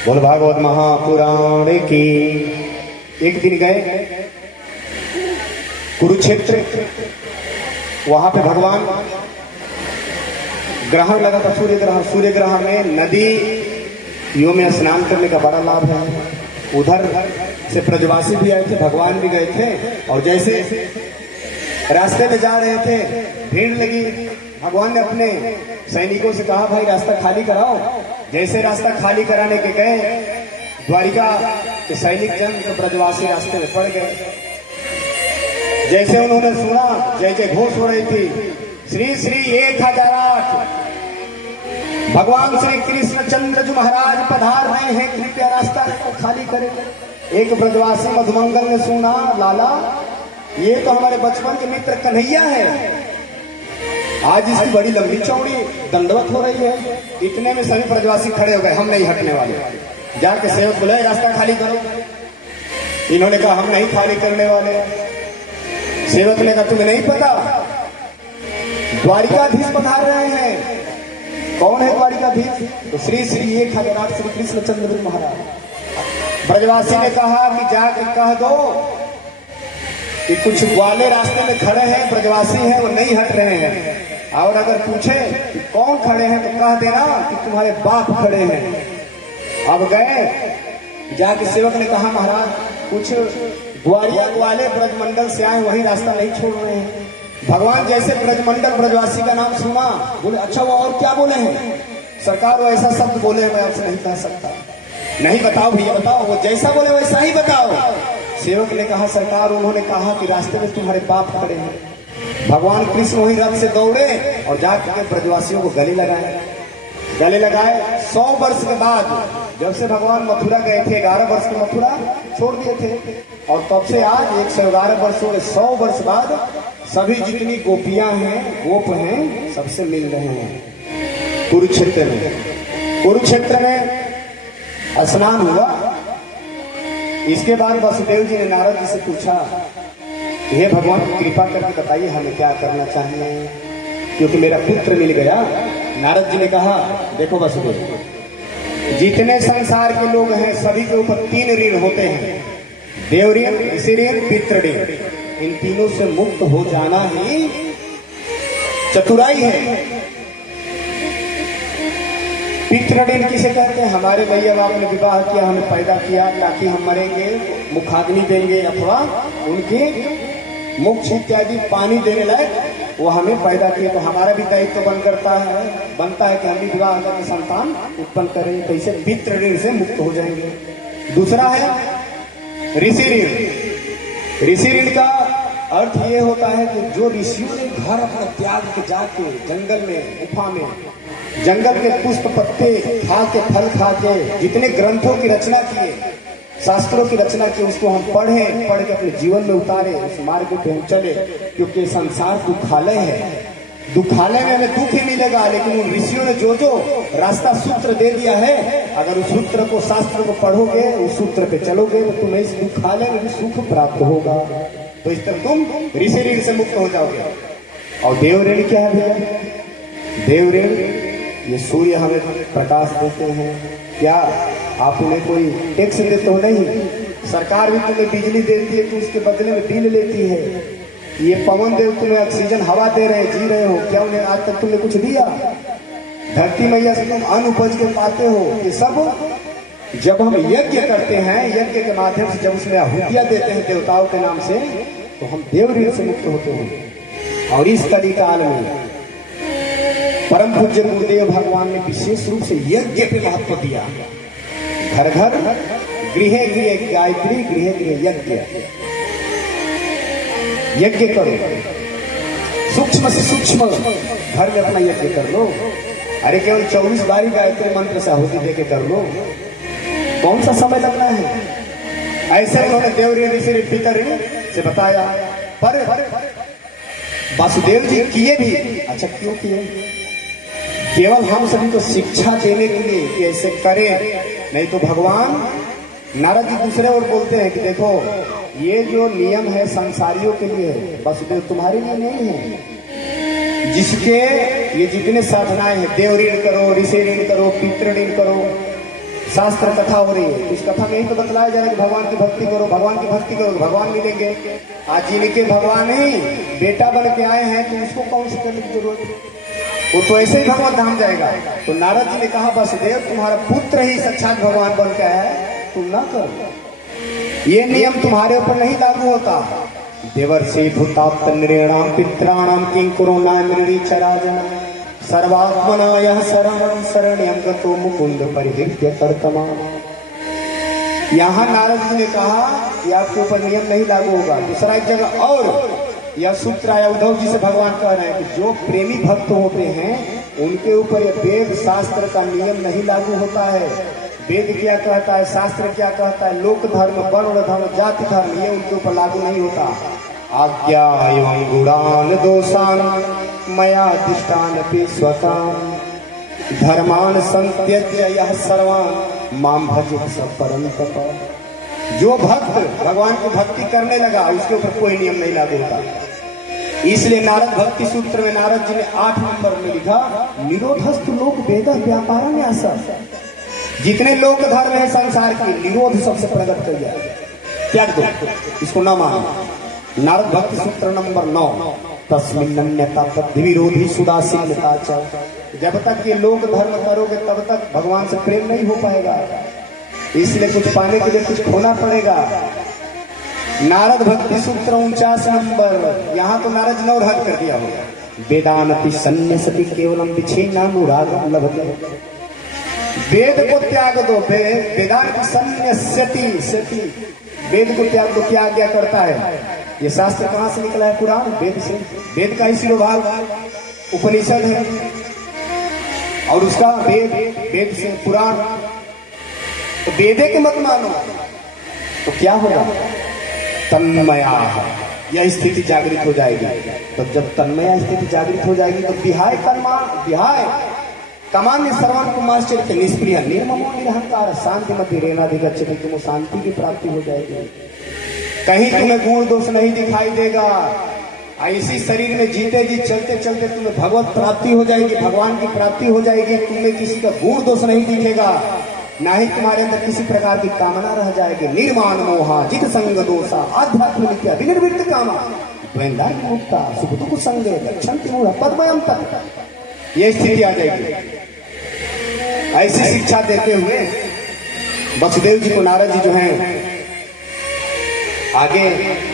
बोल भागवत महापुराण की। एक दिन गए कुरुक्षेत्र, वहां पे भगवान ग्रहण लगा था, सूर्य ग्रहण। सूर्य ग्रहण में नदियों में स्नान करने का बड़ा लाभ है। उधर से ब्रजवासी भी आए थे, भगवान भी गए थे। और जैसे रास्ते में जा रहे थे, भीड़ लगी। भगवान ने अपने सैनिकों से कहा, भाई रास्ता खाली कराओ। जैसे रास्ता खाली कराने के गए द्वारिका के सैनिक जन, तो ब्रजवासी रास्ते में पड़ गए। जैसे उन्होंने सुना, जय जय घोष हो रही थी, श्री श्री 1008 भगवान श्री कृष्ण चंद्र जी महाराज पधार रहे हैं, कृपया रास्ता को खाली करें। एक ब्रजवासी मधुमंगल ने सुना, लाला ये तो हमारे बचपन के मित्र कन्हैया है, आज इसकी बड़ी लंबी चौड़ी दंडवत हो रही है। इतने में सभी ब्रजवासी खड़े हो गए, हम नहीं हटने वाले। जाके सेवक बुलाए, रास्ता खाली करो। इन्होंने कहा, हम नहीं खाली करने वाले। सेवक ने कहा, तुम्हें नहीं पता द्वारिकाधीश पधार रहे हैं। कौन है द्वारिकाधीश? तो श्री श्री 1008 श्री कृष्ण चंद्र जी महाराज। ब्रजवासी ने कहा कि जाके कह दो कि कुछ ग्वाले रास्ते में खड़े हैं, ब्रजवासी हैं, वो नहीं हट रहे हैं। और अगर पूछे कि कौन खड़े हैं तो कह देना कि तुम्हारे बाप खड़े हैं। अब गए, जाके सेवक ने कहा, महाराज कुछ ग्वालिया ग्वाले ब्रजमंडल से आए, वही रास्ता नहीं छोड़ रहे हैं। भगवान जैसे ब्रजमंडल ब्रजवासी का नाम सुना, बोले अच्छा वो और क्या बोले हैं? सरकार वो ऐसा शब्द बोले मैं आपसे नहीं कह सकता। नहीं बताओ भैया, बताओ। वो जैसा बोले वैसा ही बताओ। सेवक ने कहा, सरकार उन्होंने कहा कि रास्ते में तुम्हारे बाप खड़े हैं। भगवान कृष्ण वही रथ से दौड़े और जाकर ब्रजवासियों को गले लगाए। 100 वर्ष के बाद, जब से भगवान मथुरा गए थे, 11 वर्ष की मथुरा छोड़ दिए थे, और तब से आज 111 वर्ष हो गए। 100 वर्ष बाद सभी जितनी गोपियां हैं, गोप हैं, सबसे मिल रहे हैं कुरुक्षेत्र में स्नान हुआ। इसके बाद वसुदेव जी ने नारद जी से पूछा, हे भगवान कृपा करके बताइए हमें क्या करना चाहिए, क्योंकि मेरा पुत्र मिल गया। नारद जी ने कहा, देखो वसुदेव, जितने संसार के लोग हैं सभी के ऊपर 3 ऋण होते हैं, देव ऋण, ऋषि ऋण, पितृ ऋण। इन तीनों से मुक्त हो जाना ही चतुराई है। पितृ ऋण किसे कहते हैं? हमारे भैया बाप ने विवाह किया, हमें पैदा किया ताकि हम मरेंगे, मुखाग्नि देंगे अथवा उनके मुख इत्यादि पानी देने लायक वो हमें पैदा किए, तो हमारा भी दायित्व बनता है कि हम भी विवाह करके संतान उत्पन्न करें। तो इसे पितृ ऋण से मुक्त हो जाएंगे। दूसरा है ऋषि ऋण। ऋषि ऋण का अर्थ ये होता है कि जो ऋषियों ने घर अपना त्याग के जाके जंगल में, गुफा में, जंगल के पुष्प पत्ते खा के, फल खा के, जितने ग्रंथों की रचना किए, शास्त्रों की रचना की, उसको हम पढ़ के अपने जीवन में उतारे, उस मार्ग पे हम चले। क्योंकि संसार दुखालय है, दुखालय में हमें दुख ही मिलेगा, लेकिन उन ऋषियों ने जो रास्ता सूत्र दे दिया है, अगर उस सूत्र को, शास्त्र को पढ़ोगे, उस सूत्र पे चलोगे, तो तुम्हें इस दुखालय में भी सुख प्राप्त होगा। तो इस तरह तुम ऋषि ऋण से मुक्त हो जाओगे। और देव ऋण क्या है भैया? देव ऋण, ये सूर्य हमें प्रकाश देते हैं। क्या आप उन्हें कोई टैक्स देते हो? नहीं। सरकार भी तुम्हें बिजली देती है, तो उसके बदले में बिल लेती है। ये पवन देव तुम्हें ऑक्सीजन हवा दे रहे, जी रहे हो, क्या उन्हें आज तक तुमने कुछ दिया? धरती मैया से तुम अन्न उपज के पाते हो। ये सब जब हम यज्ञ करते हैं, यज्ञ के माध्यम से जब उसमें आहुतियां देते हैं देवताओं के नाम से, तो हम देव ऋण से मुक्त होते हैं। और इस कली काल में परम पूज्य गुरुदेव भगवान ने विशेष रूप से यज्ञ पे महत्व दिया। घर घर गृह गृह गायत्री, गृह गृह यज्ञ। यज्ञ करो, सूक्ष्म से सूक्ष्म घर में अपना यज्ञ कर लो। अरे केवल 24 बारी गायत्री मंत्र से आहुति देके कर लो, कौन सा समय लगना है? ऐसे उन्होंने देव ऋण, ऋषि ऋण, पितृ ऋण से बताया। पर वासुदेव जी किए भी। अच्छा क्यों किए? केवल हम सभी को शिक्षा देने के लिए कि ऐसे करें, नहीं तो भगवान नारद जी दूसरे ओर बोलते हैं कि देखो ये जो नियम है संसारियों के लिए है, वासुदेव तुम्हारे लिए नहीं है। जिसके ये जितने साधनाएं हैं, देव ऋण करो, ऋषि ऋण करो, पितृ ऋण करो, शास्त्र कथा हो रही है, इस कथा में ही तो बतलाया जा रहा है कि भगवान की भक्ति करो, भगवान की भक्ति करो, भगवान मिलेंगे। आज जिनके भगवान ही बेटा बन के आए हैं तो उसको कौन सी करने की जरूरत है, वो तो ऐसे ही भगवान धाम जाएगा। तो नारद जी ने कहा वसुदेव तुम्हारा पुत्र ही साक्षात भगवान बन के आया है, तुम ना करो, ये नियम तुम्हारे ऊपर नहीं लागू होता। देवर्षि भूताप्त नृणाम पित्राणाम किंकुरो नामृणी चराजन सर्वात्मना यह शरणं शरण्यं गतो मुकुंद परिहृत्य कर्तमा। यहाँ नारद जी ने कहा कि आपके ऊपर नियम नहीं लागू होगा। दूसरा एक जगह और यह सूत्र आया, उद्धव जी से भगवान कह रहे हैं कि जो प्रेमी भक्त होते हैं उनके ऊपर यह वेद शास्त्र का नियम नहीं लागू होता है। वेद क्या कहता है, शास्त्र क्या कहता है, लोक धर्म, वर्ण धर्म, जाति धर्म, ये उनके ऊपर लागू नहीं होता। आज्ञा एवं गुणान दोषान मया दिष्टान पे स्वतान धर्मान संत्यज्य यह सर्वान माम भजित सब परम तप। जो भक्त भगवान की भक्ति करने लगा उसके ऊपर कोई नियम नहीं लागू होता। इसलिए नारद भक्ति सूत्र में नारद जी ने 8 नंबर में लिखा निरोधस्त लोक वेद व्यापार में असर। जितने लोक धर्म है संसार की निरोध सबसे प्रकट कर जाए, त्याग दो, इसको न मानो। नारद भक्ति सूत्र नंबर 9 तस्मिन् अन्यथा पद्धि विरोधी सुदासीनता च। जब तक ये लोक धर्म करोगे तब तक भगवान से प्रेम नहीं हो पाएगा, इसलिए कुछ पाने के लिए कुछ खोना पड़ेगा। नारद भक्ति सूत्र 49 नंबर, यहाँ तो नारद जी ने और हद कर दिया होगा। वेदानति सन्न्यसति केवलम विच्छिन्नानुरागं लभते। वेद को त्याग दो, वेदांत सन्न्यस्यति, वेद को त्याग दो। क्या आज्ञा करता है? ये शास्त्र कहाँ से निकला है? पुराण, वेद से। वेद का ही शिरोभाग उपनिषद है और उसका वेद से पुराण। तो वेदे के मत मानो तो क्या होगा? तन्मया, यह स्थिति जागृत हो जाएगी। तो जब तन्मया स्थिति जागृत हो जाएगी तो विहाय कर्मा विहाय कमान्य सर्वान कुमार निष्प्रिय निर्ममो निरहंकार शांति मध्य रेनाधिगच्छति, तुम्हें शांति की प्राप्ति हो जाएगी। कहीं तुम्हें गुण दोष नहीं दिखाई देगा। इसी शरीर में जीते जी चलते चलते तुम्हें भगवत प्राप्ति हो जाएगी, भगवान की प्राप्ति हो जाएगी। तुम्हें किसी का गुण दोष नहीं दिखेगा, ना ही तुम्हारे अंदर किसी प्रकार की कामना रह जाएगी। निर्माण मोहा जित संग दोषा आध्यात्म नित्या विनिर्वृत्त कामा द्वैंद्वार्य मुक्ता सुख दुख संगे गच्छन्ति मूढ़ पद्मयं तत्। ये स्थिति आ जाएगी। ऐसी शिक्षा देते हुए वसुदेव जी को नारद जी जो हैं आगे